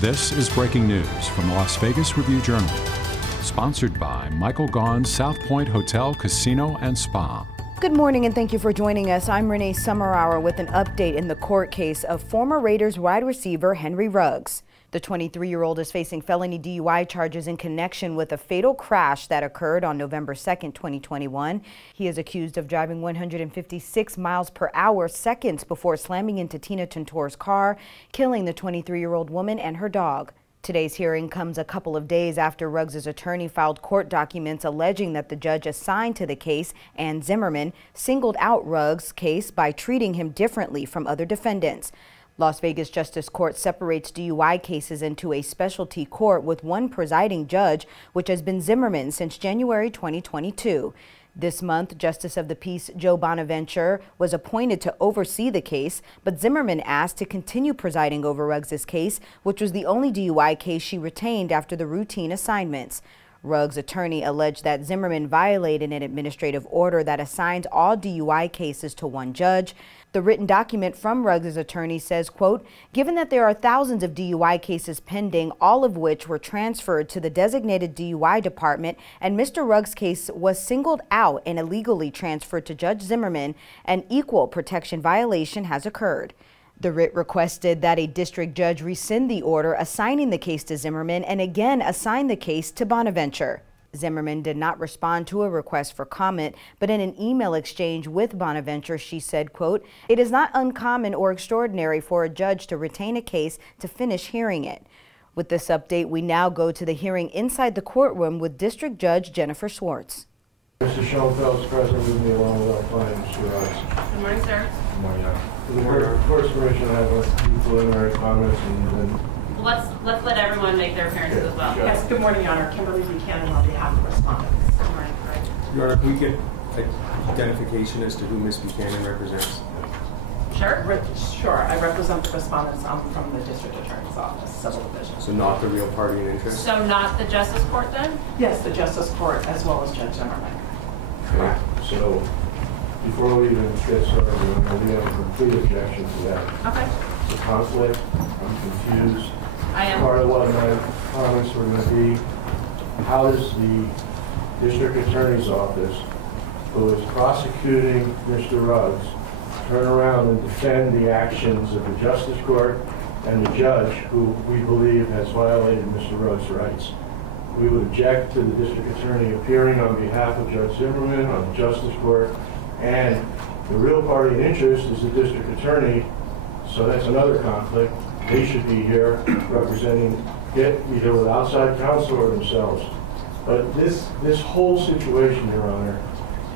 This is breaking news from the Las Vegas Review-Journal, sponsored by Michael Gaughan's South Point Hotel, Casino, and Spa. Good morning and thank you for joining us. I'm Renee Summerhour with an update in the court case of former Raiders wide receiver Henry Ruggs. The 23-year-old is facing felony DUI charges in connection with a fatal crash that occurred on November 2nd, 2021. He is accused of driving 156 miles per hour seconds before slamming into Tina Tintor's car, killing the 23-year-old woman and her dog. Today's hearing comes a couple of days after Ruggs' attorney filed court documents alleging that the judge assigned to the case, Ann Zimmerman, singled out Ruggs' case by treating him differently from other defendants. Las Vegas Justice Court separates DUI cases into a specialty court with one presiding judge, which has been Zimmerman since January 2022. This month, Justice of the Peace Joe Bonaventure was appointed to oversee the case, but Zimmerman asked to continue presiding over Ruggs' case, which was the only DUI case she retained after the routine assignments. Ruggs' attorney alleged that Zimmerman violated an administrative order that assigns all DUI cases to one judge. The written document from Ruggs' attorney says, quote, given that there are thousands of DUI cases pending, all of which were transferred to the designated DUI department, and Mr. Ruggs' case was singled out and illegally transferred to Judge Zimmerman, an equal protection violation has occurred. The writ requested that a district judge rescind the order assigning the case to Zimmerman and again assign the case to Bonaventure. Zimmerman did not respond to a request for comment, but in an email exchange with Bonaventure, she said, quote, it is not uncommon or extraordinary for a judge to retain a case to finish hearing it. With this update, we now go to the hearing inside the courtroom with District Judge Jennifer Schwartz. Mr. Schoenfeld is present with me along with our client, Mr. Ruggs. Good morning, sir. Good morning. With the court's permission, I have a few preliminary comments and then... Let's let everyone make their appearances as well. Yes, good morning, Your Honor. Kimberly Buchanan on behalf of respondents. Good morning, Craig. Your Honor, can we get identification as to who Ms. Buchanan represents? Sure. Sure. I represent the respondents. I'm from the District Attorney's Office, Civil Division. So not the real party in interest? So not the Justice Court then? Yes, the Justice Court as well as Judge Zimmerman. Correct. So before we even get started, we have a complete objection to that. Okay. It's a conflict. I'm confused. I am. Part of what my comments were going to be, how does the District Attorney's Office, who is prosecuting Mr. Ruggs, turn around and defend the actions of the Justice Court and the judge who we believe has violated Mr. Ruggs' rights? We would object to the District Attorney appearing on behalf of Judge Zimmerman on the Justice Court, and the real party in interest is the District Attorney, so that's another conflict. They should be here representing it either with outside counsel or themselves. But this whole situation, Your Honor,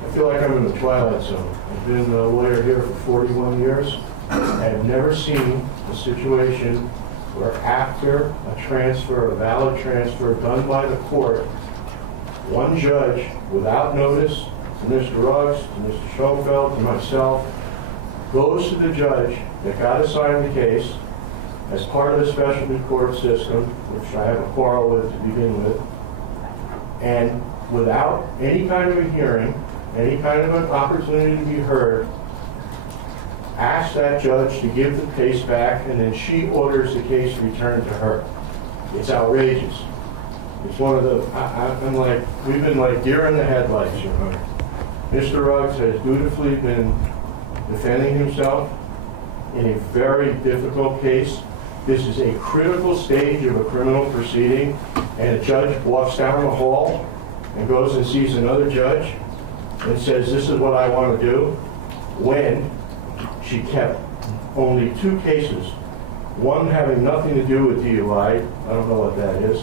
I feel like I'm in the twilight zone. I've been a lawyer here for 41 years. I have never seen a situation where after a transfer, a valid transfer done by the court, one judge, without notice to Mr. Ruggs, to Mr. Schoenfeld, to myself, goes to the judge that got assigned the case as part of the specialty court system, which I have a quarrel with to begin with, and without any kind of a hearing, any kind of an opportunity to be heard, asks that judge to give the case back, and then she orders the case returned to her. It's outrageous. It's one of the, I'm like, we've been like deer in the headlights, Your Honor. Mr. Ruggs has dutifully been defending himself in a very difficult case. This is a critical stage of a criminal proceeding, and a judge walks down the hall and goes and sees another judge and says, this is what I want to do, when she kept only 2 cases, one having nothing to do with DUI, I don't know what that is,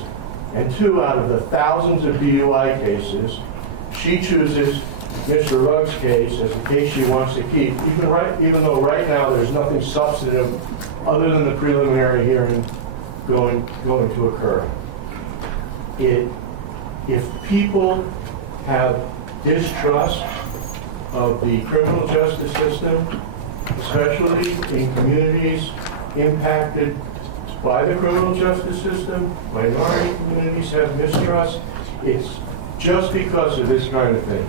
and 2 out of the thousands of DUI cases, she chooses Mr. Ruggs' case as the case she wants to keep, even though right now there's nothing substantive other than the preliminary hearing going to occur. If people have distrust of the criminal justice system, especially in communities impacted by the criminal justice system, minority communities have mistrust, it's just because of this kind of thing.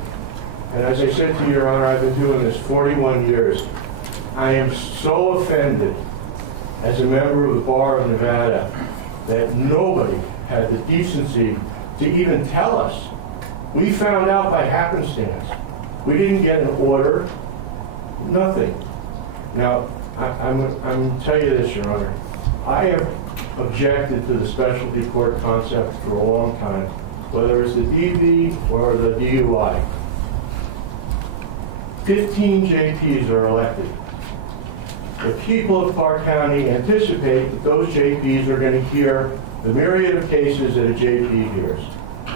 And as I said to Your Honor, I've been doing this 41 years. I am so offended as a member of the Bar of Nevada that nobody had the decency to even tell us. We found out by happenstance. We didn't get an order, nothing. Now, I'm going to tell you this, Your Honor. I have objected to the specialty court concept for a long time, whether it's the DV or the DUI. 15 JPs are elected. The people of Clark County anticipate that those JPs are going to hear the myriad of cases that a JP hears.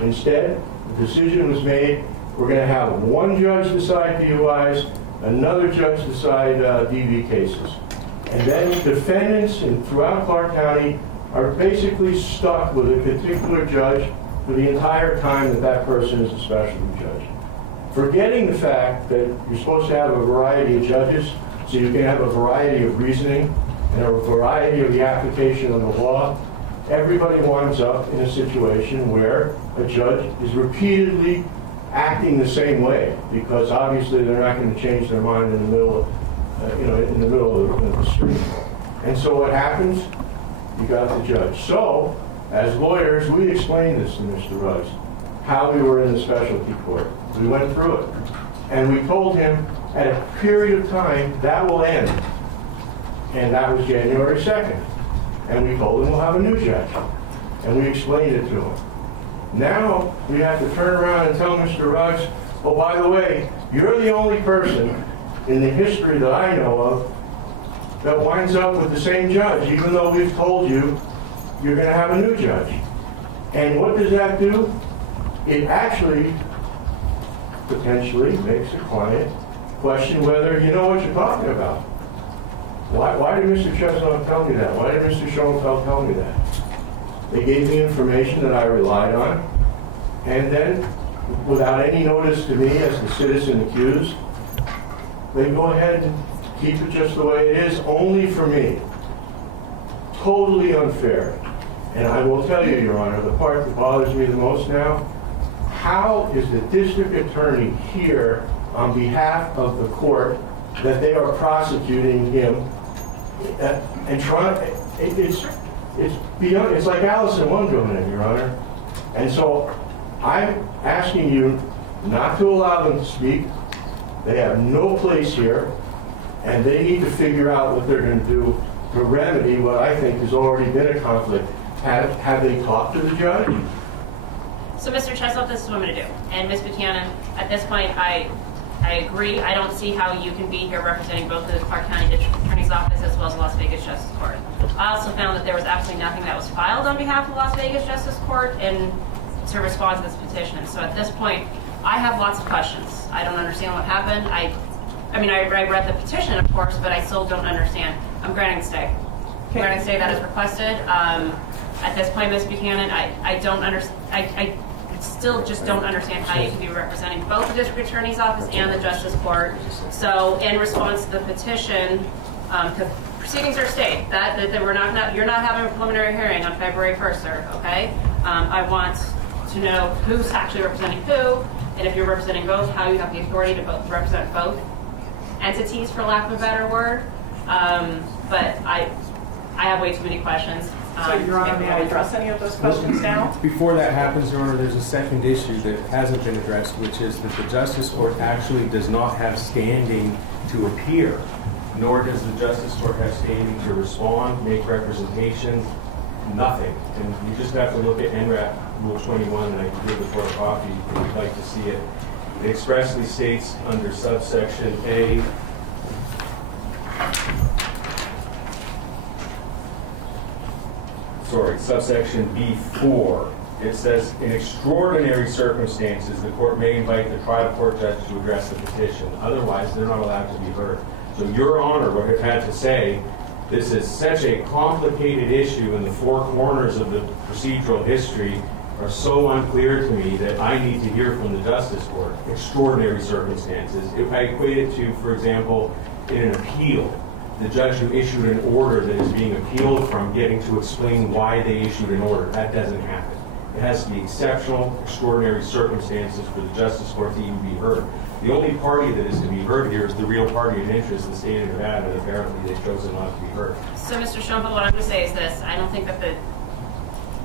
Instead, the decision was made, we're going to have one judge decide DUIs, another judge decide DV cases. And then defendants throughout Clark County are basically stuck with a particular judge for the entire time that that person is a specialty judge. Forgetting the fact that you're supposed to have a variety of judges, so you can have a variety of reasoning and a variety of the application of the law, everybody winds up in a situation where a judge is repeatedly acting the same way, because obviously they're not going to change their mind in the middle of, in the middle of the street. And so what happens? You got the judge. So, as lawyers, we explained this to Mr. Ruggs, how we were in the specialty court. We went through it. And we told him at a period of time that will end. And that was January 2nd. And we told him we'll have a new judge. And we explained it to him. Now we have to turn around and tell Mr. Ruggs, oh, by the way, you're the only person in the history that I know of that winds up with the same judge, even though we've told you you're going to have a new judge. And what does that do? It actually potentially makes a client question whether you know what you're talking about. Why did Mr. Chesnoff tell me that? Why did Mr. Schoenfeld tell me that? They gave me information that I relied on, and then, without any notice to me as the citizen accused, they go ahead and keep it just the way it is, only for me. Totally unfair. And I will tell you, Your Honor, the part that bothers me the most now, how is the district attorney here on behalf of the court that they are prosecuting him and trying, it's beyond, it's like Alice in Wonderland, Your Honor. And so I'm asking you not to allow them to speak. They have no place here, and they need to figure out what they're going to do to remedy what I think has already been a conflict. Have they talked to the judge? So, Mr. Chesloff, this is what I'm going to do. And Ms. Buchanan, at this point, I agree. I don't see how you can be here representing both the Clark County District Attorney's Office as well as the Las Vegas Justice Court. I also found that there was absolutely nothing that was filed on behalf of the Las Vegas Justice Court to respond to this petition. So at this point, I have lots of questions. I don't understand what happened. I read the petition, of course, but I still don't understand. I'm granting stay. I'm granting stay that is requested. At this point, Ms. Buchanan, I don't understand. I still just don't understand how you can be representing both the District Attorney's Office and the Justice Court. So, in response to the petition, because proceedings are stayed, that you're not having a preliminary hearing on February 1st, sir. Okay? I want to know who's actually representing who, and if you're representing both, how you have the authority to represent both entities, for lack of a better word. But I have way too many questions. So, Your Honor, may I address any of those questions now? Before that happens, Your Honor, there's a second issue that hasn't been addressed, which is that the Justice Court actually does not have standing to appear, nor does the Justice Court have standing to respond, make representation, nothing. And you just have to look at NRAP Rule 21, and I can give the court a copy if you'd like to see it. It expressly states under subsection A, subsection B4, it says, in extraordinary circumstances, the court may invite the trial court judge to address the petition. Otherwise, they're not allowed to be heard. So Your Honor would have had to say, this is such a complicated issue, and the four corners of the procedural history are so unclear to me that I need to hear from the Justice Court. Extraordinary circumstances. If I equate it to, for example, in an appeal, the judge who issued an order that is being appealed from getting to explain why they issued an order. That doesn't happen. It has to be exceptional, extraordinary circumstances for the Justice Court to even be heard. The only party that is to be heard here is the real party of interest, the state of Nevada, and apparently they've chosen not to be heard. So, Mr. Schoenfeld, what I'm going to say is this. I don't think that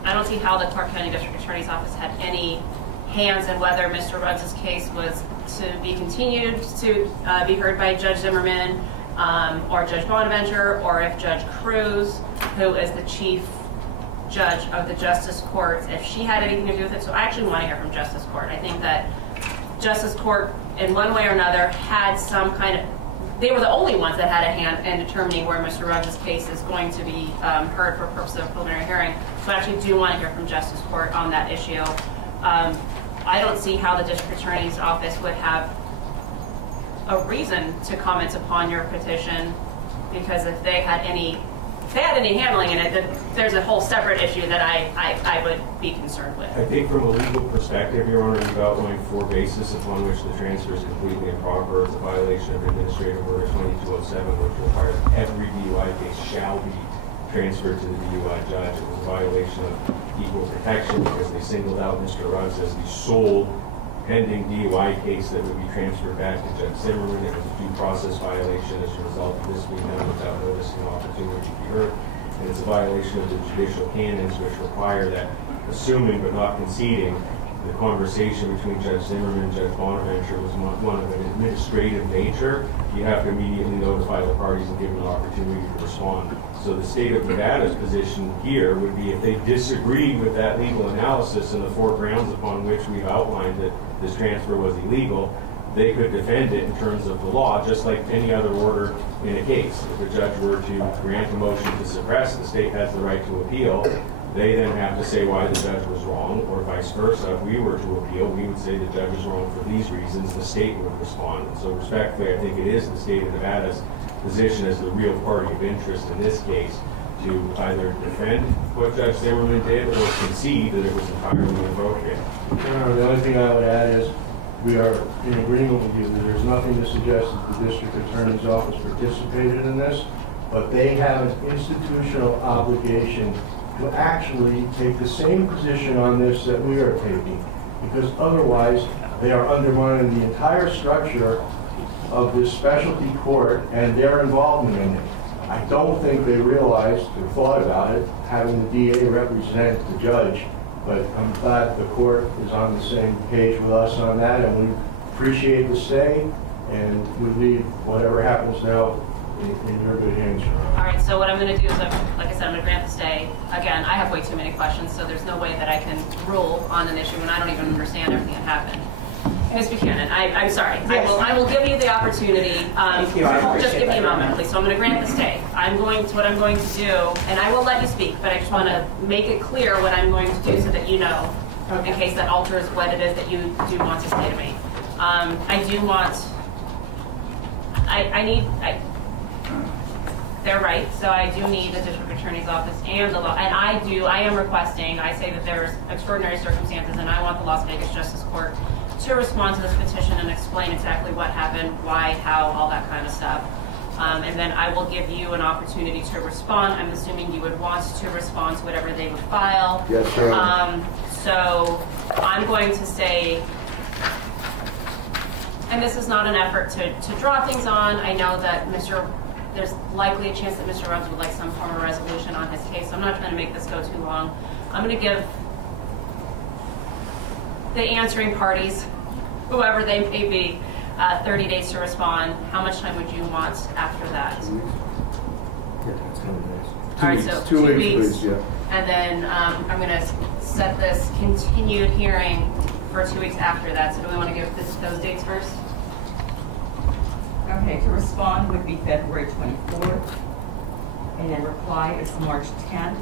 I don't see how the Clark County District Attorney's Office had any hands in whether Mr. Ruggs' case was to be continued to be heard by Judge Zimmerman or Judge Bonaventure, or if Judge Cruz, who is the chief judge of the Justice Court, if she had anything to do with it. So I actually want to hear from Justice Court. I think that Justice Court, in one way or another, had some kind of, they were the only ones that had a hand in determining where Mr. Ruggs' case is going to be heard for purposes of preliminary hearing. So I actually do want to hear from Justice Court on that issue. I don't see how the District Attorney's Office would have a reason to comment upon your petition, because if they had any handling in it, then there's a whole separate issue that I would be concerned with. I think from a legal perspective, Your Honor, you've outlined 4 bases upon which the transfer is completely improper. It's a violation of Administrative Order 2207, which requires every DUI case shall be transferred to the DUI judge. It was a violation of equal protection because they singled out Mr. Ruggs as the sole pending DUI case that would be transferred back to Judge Zimmerman. It was a due process violation as a result of this being done without notice and opportunity to be heard. And it's a violation of the judicial canons, which require that, assuming but not conceding, the conversation between Judge Zimmerman and Judge Bonaventure was one of an administrative nature. You have to immediately notify the parties and give them an opportunity to respond. So the state of Nevada's position here would be, if they disagree with that legal analysis and the 4 grounds upon which we've outlined that this transfer was illegal, they could defend it in terms of the law, just like any other order in a case. If a judge were to grant a motion to suppress, the state has the right to appeal. They then have to say why the judge was wrong, or vice versa. If we were to appeal, we would say the judge was wrong for these reasons. The state would respond. And so respectfully, I think it is the state of Nevada's position as the real party of interest in this case to either defend what Judge Zimmerman did or concede that it was entirely inappropriate. The only thing I would add is we are in agreement with you that there's nothing to suggest that the District Attorney's Office participated in this, but they have an institutional obligation to actually take the same position on this that we are taking, because otherwise they are undermining the entire structure of this specialty court and their involvement in it. I don't think they realized or thought about it, having the DA represent the judge, but I'm glad the court is on the same page with us on that, and we appreciate the stay, and we leave whatever happens now in your good hands. All right, so what I'm going to do is, like I said, I'm going to grant the stay. Again, I have way too many questions, so there's no way that I can rule on an issue when I don't even understand everything that happened. Ms. Buchanan, I'm sorry. Yes. I will give you the opportunity. Thank you. Just give me a moment, please. So I'm going to grant the stay. What I'm going to do, and I will let you speak, but I just want to make it clear what I'm going to do so that you know, in case that alters what it is that you do want to say to me. They're right, so I do need the District Attorney's Office and the law, and I am requesting, I say that there's extraordinary circumstances, and I want the Las Vegas Justice Court to respond to this petition and explain exactly what happened, why, how, all that kind of stuff. And then I will give you an opportunity to respond. I'm assuming you would want to respond to whatever they would file. Yes, sir. So I'm going to say, and this is not an effort to draw things on. I know that there's likely a chance that Mr. Ruggs would like some form of resolution on his case, so I'm not trying to make this go too long. I'm going to give the answering parties, whoever they may be, 30 days to respond. How much time would you want after that? 2 weeks. Yeah, that's 10 days. All right, so 2 2 weeks, weeks. please, yeah. And then I'm going to set this continued hearing for 2 weeks after that. So do we want to give those dates first? Okay, to respond would be February 24th, and then reply is March 10th,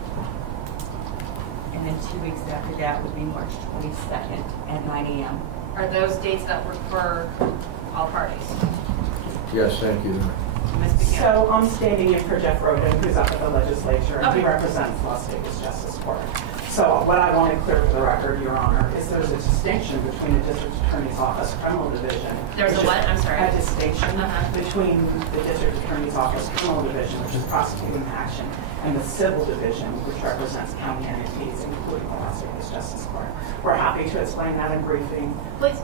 and then 2 weeks after that would be March 22nd at 9 a.m. Are those dates that work for all parties? Yes, thank you. Ms. Buchanan? So I'm standing in for Jeff Roden, who's up at the legislature, and he Okay. represents Las Vegas Justice Court. So what I want to clear for the record, Your Honor, is there's a distinction between the District Attorney's Office Criminal Division. There's a what? I'm sorry. A distinction Uh-huh. between the District Attorney's Office Criminal Division, which is prosecuting action, and the Civil Division, which represents county entities, including the Las Vegas Justice Court. We're happy to explain that in briefing. Please.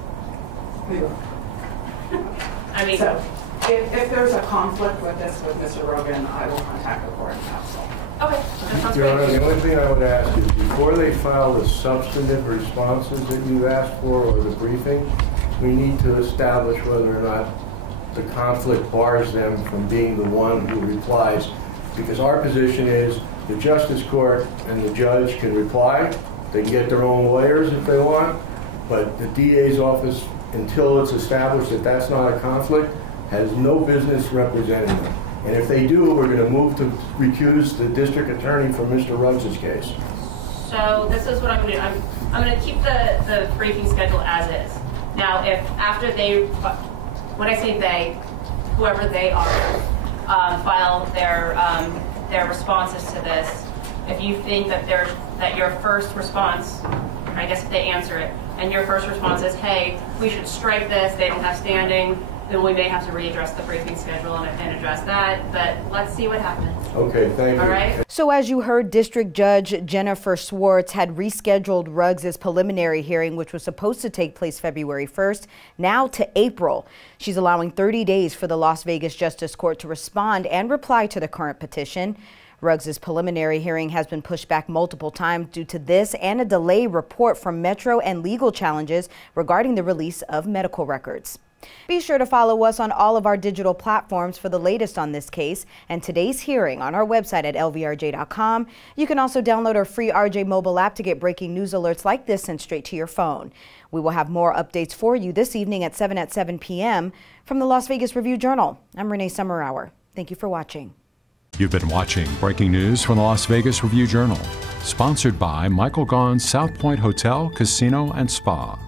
We will. I mean, So if there's a conflict with this with Mr. Rogan, I will contact the court and counsel. Okay, that sounds Your Honor, great. the only thing I would ask is before they file the substantive responses that you asked for or the briefing, we need to establish whether or not the conflict bars them from being the one who replies. Because our position is the Justice Court and the judge can reply. They can get their own lawyers if they want, but the DA's office, until it's established that that's not a conflict, has no business representing them. And if they do, we're going to move to recuse the district attorney from Mr. Ruggs' case. So this is what I'm going to do. I'm going to keep the briefing schedule as is. Now, if after they, when I say they, whoever they are, file their responses to this, if you think that your first response, I guess if they answer it, and your first response is, hey, we should strike this, they don't have standing, then we may have to readdress the briefing schedule and address that, but let's see what happens. Okay, thank you. All right? So as you heard, District Judge Jennifer Swartz had rescheduled Ruggs' preliminary hearing, which was supposed to take place February 1st, now to April. She's allowing 30 days for the Las Vegas Justice Court to respond and reply to the current petition. Ruggs' preliminary hearing has been pushed back multiple times due to this and a delay report from Metro and legal challenges regarding the release of medical records. Be sure to follow us on all of our digital platforms for the latest on this case and today's hearing on our website at lvrj.com. You can also download our free RJ mobile app to get breaking news alerts like this sent straight to your phone. We will have more updates for you this evening at 7 p.m. from the Las Vegas Review-Journal. I'm Renee Summerhour. Thank you for watching. You've been watching breaking news from the Las Vegas Review-Journal, sponsored by Michael Gaughan's South Point Hotel, Casino, and Spa.